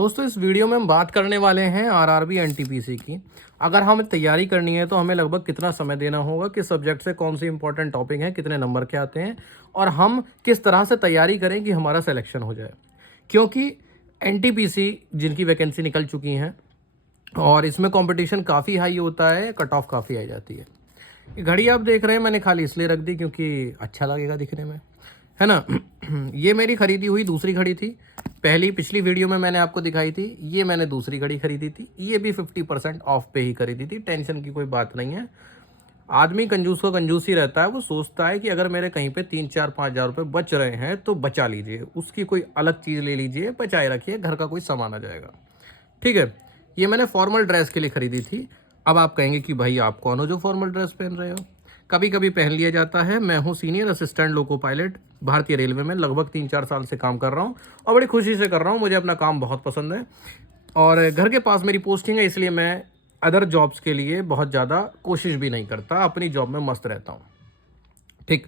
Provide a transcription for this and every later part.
दोस्तों इस वीडियो में हम बात करने वाले हैं आरआरबी एनटीपीसी की। अगर हमें तैयारी करनी है तो हमें लगभग कितना समय देना होगा, किस सब्जेक्ट से कौन सी इंपॉर्टेंट टॉपिक है, कितने नंबर के आते हैं और हम किस तरह से तैयारी करें कि हमारा सिलेक्शन हो जाए। क्योंकि एनटीपीसी जिनकी वैकेंसी निकल चुकी हैं और इसमें कंपटीशन काफ़ी हाई होता है, कट ऑफ काफ़ी आ जाती है। ये घड़ी आप देख रहे हैं, मैंने खाली इसलिए रख दी क्योंकि अच्छा लगेगा दिखने में, है ना। ये मेरी खरीदी हुई दूसरी घड़ी थी। पिछली वीडियो में मैंने आपको दिखाई थी, ये मैंने दूसरी घड़ी खरीदी थी। ये भी 50% ऑफ पे ही खरीदी थी। टेंशन की कोई बात नहीं है। आदमी कंजूस को कंजूस ही रहता है। वो सोचता है कि अगर मेरे कहीं पे 3-4-5 हज़ार रुपये बच रहे हैं तो बचा लीजिए, उसकी कोई अलग चीज़ ले लीजिए, बचाए रखिए, घर का कोई सामान आ जाएगा। ठीक है, ये मैंने फॉर्मल ड्रेस के लिए खरीदी थी। अब आप कहेंगे कि भाई आप कौन हो जो फॉर्मल ड्रेस पहन रहे हो। कभी कभी पहन लिया जाता है। मैं हूँ सीनियर असिस्टेंट लोको पायलट भारतीय रेलवे में, लगभग 3-4 साल से काम कर रहा हूँ और बड़ी खुशी से कर रहा हूँ। मुझे अपना काम बहुत पसंद है और घर के पास मेरी पोस्टिंग है, इसलिए मैं अदर जॉब्स के लिए बहुत ज़्यादा कोशिश भी नहीं करता, अपनी जॉब में मस्त रहता हूँ। ठीक,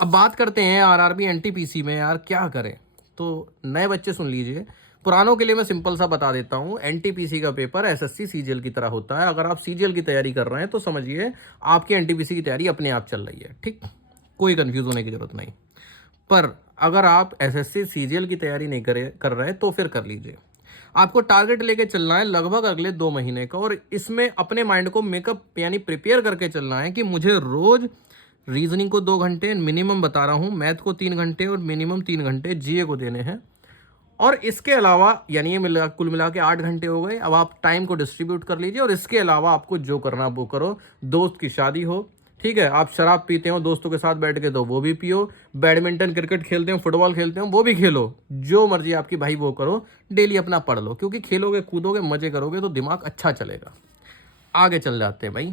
अब बात करते हैं आरआरबी एनटीपीसी में यार क्या करें। तो नए बच्चे सुन लीजिए, पुरानों के लिए मैं सिंपल सा बता देता हूँ। एनटीपीसी का पेपर एसएससी सीजीएल की तरह होता है। अगर आप सीजीएल की तैयारी कर रहे हैं तो समझिए आपकी एनटीपीसी की तैयारी अपने आप चल रही है। ठीक, कोई कंफ्यूज होने की जरूरत नहीं। पर अगर आप एसएससी सीजीएल की तैयारी नहीं कर रहे तो फिर कर लीजिए। आपको टारगेट लेके चलना है लगभग अगले 2 महीने का, और इसमें अपने माइंड को मेकअप यानी प्रिपेयर करके चलना है कि मुझे रोज रीजनिंग को 2 घंटे मिनिमम बता रहा हूँ, मैथ को 3 घंटे और मिनिमम 3 घंटे जीए को देने हैं। और इसके अलावा यानी ये कुल मिला के 8 घंटे हो गए। अब आप टाइम को डिस्ट्रीब्यूट कर लीजिए और इसके अलावा आपको जो करना वो करो। दोस्त की शादी हो, ठीक है, आप शराब पीते हो दोस्तों के साथ बैठ के तो वो भी पियो, बैडमिंटन क्रिकेट खेलते हो फुटबॉल खेलते हो वो भी खेलो, जो मर्जी आपकी भाई वो करो। डेली अपना पढ़ लो, क्योंकि खेलोगे कूदोगे मजे करोगे तो दिमाग अच्छा चलेगा। आगे चल जाते हैं भाई।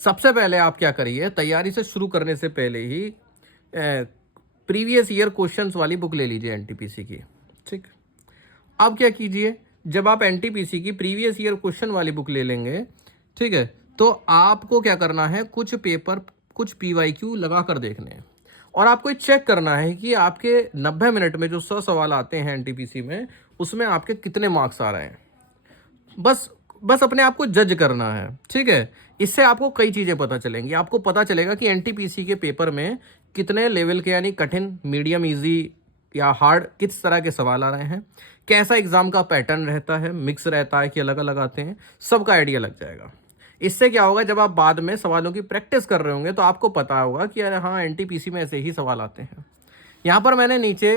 सबसे पहले आप क्या करिए, तैयारी से शुरू करने से पहले ही प्रीवियस ईयर क्वेश्चंस वाली बुक ले लीजिए एनटीपीसी की। ठीक, अब क्या कीजिए, जब आप एनटीपीसी की प्रीवियस ईयर क्वेश्चन वाली बुक ले लेंगे, ठीक है, तो आपको क्या करना है, कुछ पेपर कुछ पीवाईक्यू लगा कर देखने हैं और आपको चेक करना है कि आपके 90 मिनट में जो 100 सवाल आते हैं एनटीपीसी में, उसमें आपके कितने मार्क्स आ रहे हैं। बस अपने आप को जज करना है। ठीक है, इससे आपको कई चीज़ें पता चलेंगी। आपको पता चलेगा कि एनटीपीसी के पेपर में कितने लेवल के यानी कठिन, मीडियम, इजी या हार्ड किस तरह के सवाल आ रहे हैं, कैसा एग्जाम का पैटर्न रहता है, मिक्स रहता है कि अलग अलग आते हैं, सबका आइडिया लग जाएगा। इससे क्या होगा, जब आप बाद में सवालों की प्रैक्टिस कर रहे होंगे तो आपको पता होगा कि अरे हाँ एनटीपीसी में ऐसे ही सवाल आते हैं। यहाँ पर मैंने नीचे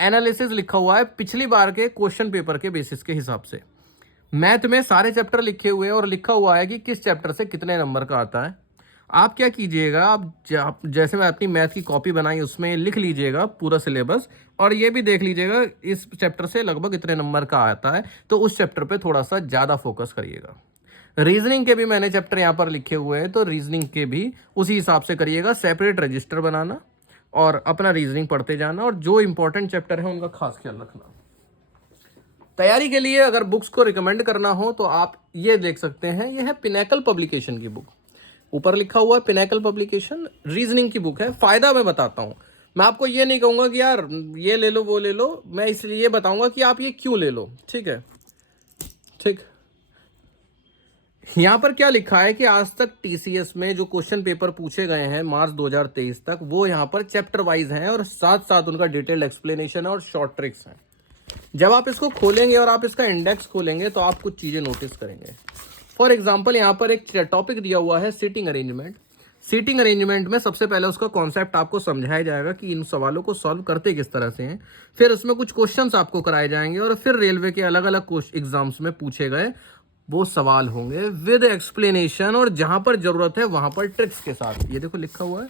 एनालिसिस लिखा हुआ है पिछली बार के क्वेश्चन पेपर के बेसिस के हिसाब से। मैथ में सारे चैप्टर लिखे हुए हैं और लिखा हुआ है कि किस चैप्टर से कितने नंबर का आता है। आप क्या कीजिएगा, आप जैसे मैं अपनी मैथ की कॉपी बनाई उसमें लिख लीजिएगा पूरा सिलेबस, और ये भी देख लीजिएगा इस चैप्टर से लगभग इतने नंबर का आता है, तो उस चैप्टर पे थोड़ा सा ज़्यादा फोकस करिएगा। रीजनिंग के भी मैंने चैप्टर यहाँ पर लिखे हुए हैं, तो रीजनिंग के भी उसी हिसाब से करिएगा। सेपरेट रजिस्टर बनाना और अपना रीजनिंग पढ़ते जाना, और जो इंपॉर्टेंट चैप्टर है उनका खास ख्याल रखना। तैयारी के लिए अगर बुक्स को रिकमेंड करना हो तो आप ये देख सकते हैं, ये है पिनैकल पब्लिकेशन की बुक, ऊपर लिखा हुआ है पिनैकल पब्लिकेशन, रीजनिंग की बुक है। फायदा मैं बताता हूँ, मैं आपको ये नहीं कहूँगा कि यार ये ले लो वो ले लो, मैं इसलिए ये बताऊँगा कि आप ये क्यों ले लो। ठीक है, ठीक, यहाँ पर क्या लिखा है कि आज तक टीसीएस में जो क्वेश्चन पेपर पूछे गए हैं मार्च 2023 तक, वो यहाँ पर चैप्टर वाइज हैं और साथ साथ उनका डिटेल्ड एक्सप्लेनेशन है और शॉर्ट ट्रिक्स हैं। जब आप इसको खोलेंगे और आप इसका इंडेक्स खोलेंगे तो आप कुछ चीज़ें नोटिस करेंगे। फॉर एग्जाम्पल, यहाँ पर एक टॉपिक दिया हुआ है सीटिंग अरेंजमेंट। सीटिंग अरेंजमेंट में सबसे पहले उसका कॉन्सेप्ट आपको समझाया जाएगा कि इन सवालों को सॉल्व करते किस तरह से हैं। फिर उसमें कुछ क्वेश्चंस आपको कराए जाएंगे और फिर रेलवे के अलग अलग एग्जाम्स में पूछे गए वो सवाल होंगे विद एक्सप्लेनेशन, और जहां पर जरूरत है वहां पर ट्रिक्स के साथ। ये देखो लिखा हुआ है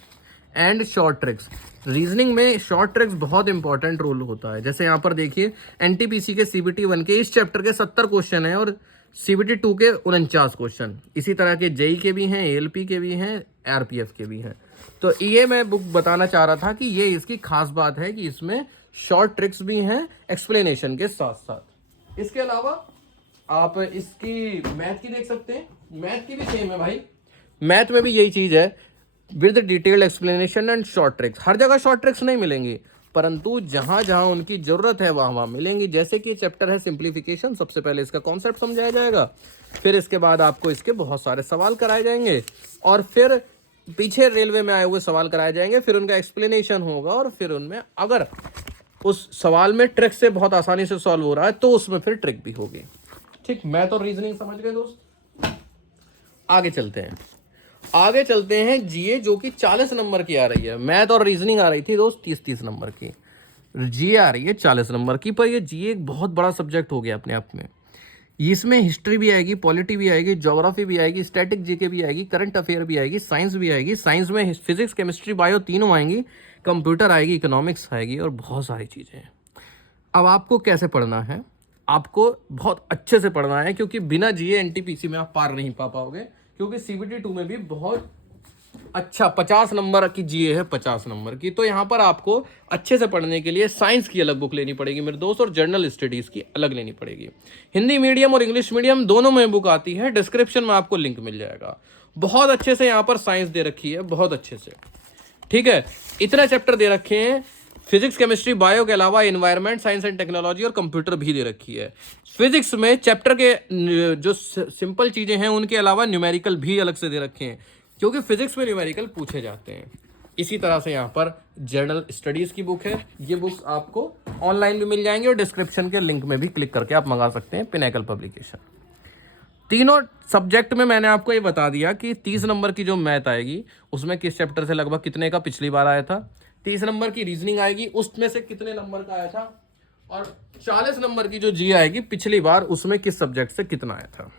एंड शॉर्ट ट्रिक्स। रीजनिंग में शॉर्ट ट्रिक्स बहुत इंपॉर्टेंट रोल होता है। जैसे यहाँ पर देखिए, एनटीपीसी के सीबीटी 1 के इस चैप्टर के 70 क्वेश्चन हैं और सीबीटी 2 के 49 क्वेश्चन। इसी तरह के जेई के भी हैं, एएलपी के भी हैं, आरपीएफ के भी हैं। तो ये मैं बुक बताना चाह रहा था कि ये इसकी खास बात है कि इसमें शॉर्ट ट्रिक्स भी हैं एक्सप्लेनेशन के साथ साथ। इसके अलावा आप इसकी मैथ की देख सकते हैं, मैथ की भी सेम है भाई। मैथ में भी यही चीज़ है, with detailed explanation and short tricks. हर जगह शॉर्ट ट्रिक्स नहीं मिलेंगी, परंतु जहां जहां उनकी जरूरत है वहां वहां मिलेंगी। जैसे कि चैप्टर है सिंप्लीफिकेशन, सबसे पहले इसका कॉन्सेप्ट समझाया जाएगा, फिर इसके बाद आपको इसके बहुत सारे सवाल कराए जाएंगे, और फिर पीछे रेलवे में आए हुए सवाल कराए जाएंगे, फिर उनका एक्सप्लेनेशन होगा, और फिर उनमें अगर उस सवाल में ट्रिक से बहुत आसानी से सॉल्व हो रहा है तो उसमें फिर ट्रिक भी होगी। ठीक, मैथ और रीजनिंग समझ गए दोस्त। आगे चलते हैं, आगे चलते हैं जीए, जो कि 40 नंबर की आ रही है। मैथ और रीजनिंग आ रही थी दोस्त 30-30 नंबर की, जीए आ रही है 40 नंबर की। पर ये जीए एक बहुत बड़ा सब्जेक्ट हो गया अपने आप में। इसमें हिस्ट्री भी आएगी, पॉलिटी भी आएगी, ज्योग्राफी भी आएगी, स्टैटिक जीके भी आएगी, करंट अफेयर भी आएगी, साइंस भी आएगी। साइंस में फिजिक्स, केमिस्ट्री, बायो तीनों आएंगी, कंप्यूटर आएगी, इकोनॉमिक्स आएगी, और बहुत सारी चीज़ें हैं। अब आपको कैसे पढ़ना है? आपको बहुत अच्छे से पढ़ना है, क्योंकि बिना जीए एनटीपीसी में आप पार नहीं पा पाओगे, क्योंकि सीबीटी 2 में भी बहुत अच्छा 50 नंबर की जीए है, 50 नंबर की। तो यहाँ पर आपको अच्छे से पढ़ने के लिए साइंस की अलग बुक लेनी पड़ेगी मेरे दोस्त, और जनरल स्टडीज़ की अलग लेनी पड़ेगी। हिंदी मीडियम और इंग्लिश मीडियम दोनों में बुक आती है, डिस्क्रिप्शन में आपको लिंक मिल जाएगा। बहुत अच्छे से यहाँ पर साइंस दे रखी है, बहुत अच्छे से। ठीक है, इतने चैप्टर दे रखे हैं, फिजिक्स, केमिस्ट्री, बायो के अलावा एनवायरनमेंट, साइंस एंड टेक्नोलॉजी और कंप्यूटर भी दे रखी है। फिजिक्स में चैप्टर के जो सिंपल चीज़ें हैं उनके अलावा न्यूमेरिकल भी अलग से दे रखे हैं, क्योंकि फिजिक्स में न्यूमेरिकल पूछे जाते हैं। इसी तरह से यहाँ पर जनरल स्टडीज़ की बुक है। ये बुक्स आपको ऑनलाइन भी मिल जाएंगे, और डिस्क्रिप्शन के लिंक में भी क्लिक करके आप मंगा सकते हैं, पिनेकल पब्लिकेशन। तीनों सब्जेक्ट में मैंने आपको ये बता दिया कि 30 नंबर की जो मैथ आएगी उसमें किस चैप्टर से लगभग कितने का पिछली बार आया था, 30 नंबर की रीजनिंग आएगी उसमें से कितने नंबर का आया था, और 40 नंबर की जो जी आएगी पिछली बार उसमें किस सब्जेक्ट से कितना आया था।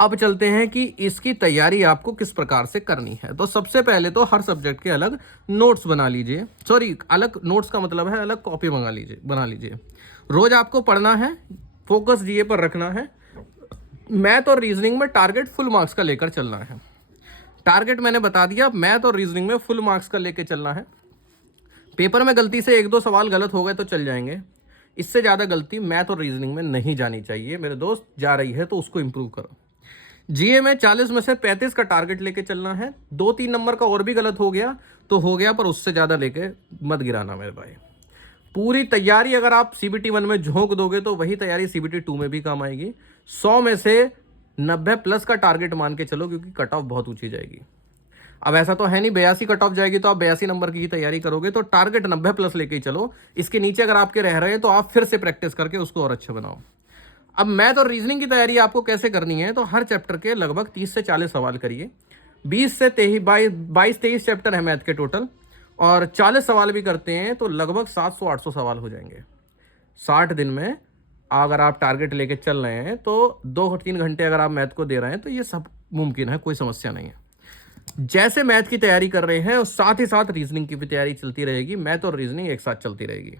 अब चलते हैं कि इसकी तैयारी आपको किस प्रकार से करनी है। तो सबसे पहले तो हर सब्जेक्ट के अलग नोट्स बना लीजिए, सॉरी अलग नोट्स का मतलब है अलग कॉपी बना लीजिए। रोज आपको पढ़ना है, फोकस जीए पर रखना है। मैथ और रीजनिंग में टारगेट फुल मार्क्स का लेकर चलना है। टारगेट मैंने बता दिया, मैथ और रीजनिंग में फुल मार्क्स का लेकर चलना है। पेपर में गलती से 1-2 सवाल गलत हो गए तो चल जाएंगे, इससे ज़्यादा गलती मैथ और रीजनिंग में नहीं जानी चाहिए मेरे दोस्त। जा रही है तो उसको इंप्रूव करो। जीए में 40 में से 35 का टारगेट लेके चलना है। 2-3 नंबर का और भी गलत हो गया तो हो गया, पर उससे ज़्यादा लेके मत गिराना मेरे भाई। पूरी तैयारी अगर आप सीबीटी 1 में झोंक दोगे तो वही तैयारी सीबीटी 2 में भी काम आएगी। 100 में से 90 प्लस का टारगेट मान के चलो, क्योंकि कट ऑफ बहुत ऊंची जाएगी। अब ऐसा तो है नहीं 82 कट ऑफ जाएगी तो आप 82 नंबर की ही तैयारी करोगे, तो टारगेट 90 प्लस लेके ही चलो। इसके नीचे अगर आपके रह रहे हैं तो आप फिर से प्रैक्टिस करके उसको और अच्छा बनाओ। अब मैथ और रीजनिंग की तैयारी आपको कैसे करनी है, तो हर चैप्टर के लगभग 30 से 40 सवाल करिए। 20 से 22-23 चैप्टर है मैथ के टोटल, और 40 सवाल भी करते हैं तो लगभग 700-800 सवाल हो जाएंगे 60 दिन में। अगर आप टारगेट लेके चल रहे हैं तो 2-3 घंटे अगर आप मैथ को दे रहे हैं तो ये सब मुमकिन है, कोई समस्या नहीं है। जैसे मैथ की तैयारी कर रहे हैं और साथ ही साथ रीजनिंग की भी तैयारी चलती रहेगी, मैथ और रीजनिंग एक साथ चलती रहेगी।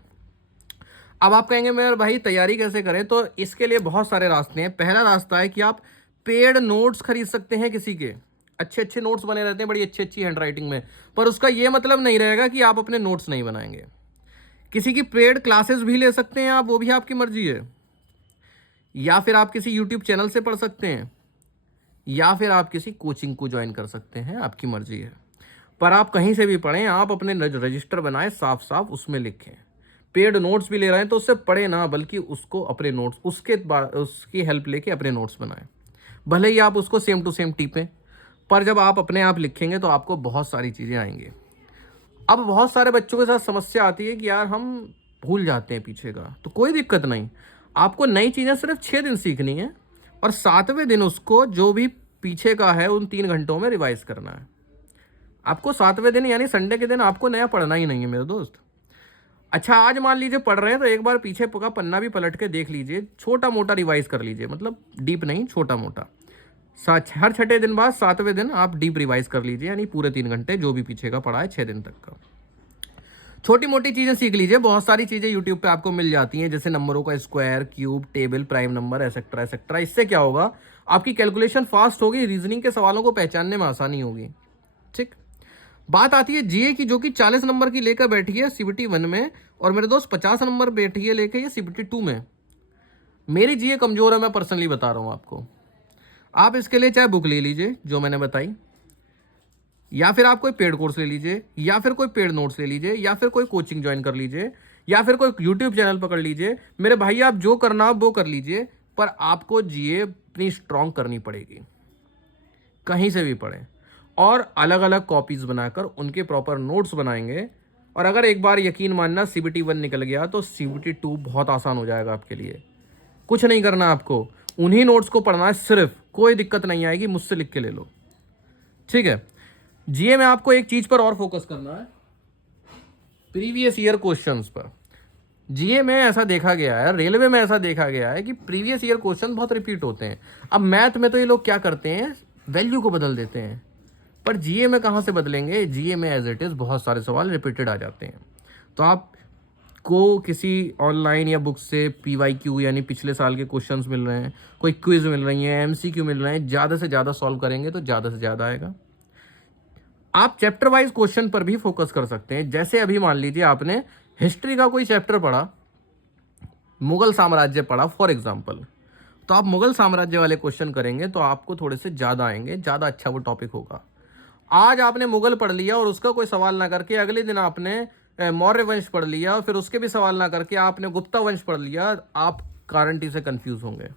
अब आप कहेंगे मेरे भाई तैयारी कैसे करें, तो इसके लिए बहुत सारे रास्ते हैं। पहला रास्ता है कि आप पेड नोट्स खरीद सकते हैं किसी के। अच्छे अच्छे नोट्स बने रहते हैं बड़ी अच्छी अच्छी हैंडराइटिंग में, पर उसका ये मतलब नहीं रहेगा कि आप अपने नोट्स नहीं बनाएंगे। किसी की पेड क्लासेस भी ले सकते हैं आप, वो भी आपकी मर्जी है। या फिर आप किसी यूट्यूब चैनल से पढ़ सकते हैं, या फिर आप किसी कोचिंग को ज्वाइन कर सकते हैं, आपकी मर्जी है। पर आप कहीं से भी पढ़ें, आप अपने रजिस्टर बनाएं, साफ साफ उसमें लिखें। पेड नोट्स भी ले रहे हैं तो उससे पढ़े ना, बल्कि उसको अपने नोट्स उसकी हेल्प लेके अपने नोट्स बनाएं। भले ही आप उसको सेम टू सेम टिपें, पर जब आप अपने आप लिखेंगे तो आपको बहुत सारी चीज़ें आएंगी। अब बहुत सारे बच्चों के साथ समस्या आती है कि यार हम भूल जाते हैं पीछे का, तो कोई दिक्कत नहीं। आपको नई चीज़ें सिर्फ 6 दिन सीखनी है, और 7वें दिन उसको जो भी पीछे का है उन 3 घंटों में रिवाइज करना है। आपको 7वें दिन यानी संडे के दिन आपको नया पढ़ना ही नहीं है मेरे दोस्त। अच्छा, आज मान लीजिए पढ़ रहे हैं तो एक बार पीछे का पन्ना भी पलट के देख लीजिए, छोटा मोटा रिवाइज कर लीजिए, मतलब डीप नहीं, छोटा मोटा। हर छठे दिन बाद 7वें दिन आप डीप रिवाइज कर लीजिए, यानी पूरे 3 घंटे जो भी पीछे का पढ़ा है 6 दिन तक का। छोटी मोटी चीज़ें सीख लीजिए, बहुत सारी चीज़ें यूट्यूब पे आपको मिल जाती हैं, जैसे नंबरों का square, cube, table, prime number, etcetera etcetera. इससे क्या होगा, आपकी कैलकुलेशन फास्ट होगी, रीजनिंग के सवालों को पहचानने में आसानी होगी। ठीक, बात आती है जीए की, जो कि 40 नंबर की लेकर बैठी है सीबीटी 1 में, और मेरे दोस्त 50 नंबर बैठी है लेके ये सीबीटी 2 में। मेरी जीए कमज़ोर है, मैं पर्सनली बता रहा हूँ आपको। आप इसके लिए चाहे बुक ले लीजिए जो मैंने बताई, या फिर आप कोई पेड कोर्स ले लीजिए, या फिर कोई पेड नोट्स ले लीजिए, या फिर कोई कोचिंग ज्वाइन कर लीजिए, या फिर कोई यूट्यूब चैनल पकड़ लीजिए। मेरे भाई आप जो करना आप वो कर लीजिए, पर आपको जीए अपनी स्ट्रांग करनी पड़ेगी, कहीं से भी पढ़ें। और अलग अलग कॉपीज बनाकर उनके प्रॉपर नोट्स बनाएंगे। और अगर एक बार यकीन मानना CBT 1 निकल गया तो CBT 2 बहुत आसान हो जाएगा आपके लिए। कुछ नहीं करना आपको, उन्हीं नोट्स को पढ़ना है सिर्फ, कोई दिक्कत नहीं आएगी, मुझसे लिख के ले लो, ठीक है। जीए में आपको एक चीज पर और फोकस करना है, प्रीवियस ईयर क्वेश्चंस पर। जीए में ऐसा देखा गया है, रेलवे में ऐसा देखा गया है कि प्रीवियस ईयर क्वेश्चन बहुत रिपीट होते हैं। अब मैथ में तो ये लोग क्या करते हैं, वैल्यू को बदल देते हैं, पर जीए में कहाँ से बदलेंगे। जीए में एज इट इज़ बहुत सारे सवाल रिपीटेड आ जाते हैं। तो आप को किसी ऑनलाइन या बुक से PYQ यानी पिछले साल के क्वेश्चंस मिल रहे हैं, कोई क्विज मिल रही है, MCQ मिल रहे हैं, ज़्यादा से ज़्यादा सॉल्व करेंगे तो ज़्यादा से ज़्यादा आएगा। आप चैप्टर वाइज क्वेश्चन पर भी फोकस कर सकते हैं। जैसे अभी मान लीजिए आपने हिस्ट्री का कोई चैप्टर पढ़ा, मुगल साम्राज्य पढ़ा फॉर एग्जाम्पल, तो आप मुगल साम्राज्य वाले क्वेश्चन करेंगे तो आपको थोड़े से ज़्यादा आएंगे, ज़्यादा अच्छा वो टॉपिक होगा। आज आपने मुगल पढ़ लिया और उसका कोई सवाल ना करके अगले दिन आपने मौर्य वंश पढ़ लिया, फिर उसके भी सवाल ना करके आपने गुप्ता वंश पढ़ लिया, आप गारंटी से कंफ्यूज होंगे।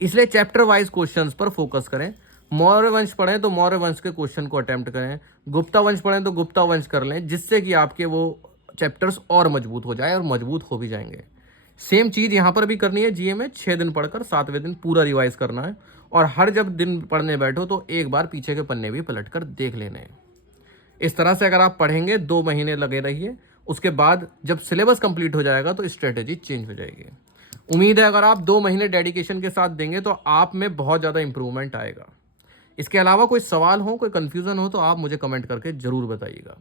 इसलिए चैप्टर वाइज क्वेश्चंस पर फोकस करें। मौर्य वंश पढ़ें तो मौर्य वंश के क्वेश्चन को अटेम्प्ट करें, गुप्ता वंश पढ़ें तो गुप्ता वंश कर लें, जिससे कि आपके वो चैप्टर्स और मजबूत हो जाए, और मजबूत हो भी जाएंगे। सेम चीज़ यहाँ पर भी करनी है। जीए में 6 दिन पढ़कर 7वें दिन पूरा रिवाइज करना है, और हर जब दिन पढ़ने बैठो तो एक बार पीछे के पन्ने भी पलट कर देख लेने हैं। इस तरह से अगर आप पढ़ेंगे 2 महीने लगे रहिए, उसके बाद जब सिलेबस कंप्लीट हो जाएगा तो स्ट्रेटेजी चेंज हो जाएगी। उम्मीद है अगर आप 2 महीने डेडिकेशन के साथ देंगे तो आप में बहुत ज़्यादा इंप्रूवमेंट आएगा। इसके अलावा कोई सवाल हो, कोई कन्फ्यूज़न हो तो आप मुझे कमेंट करके ज़रूर बताइएगा।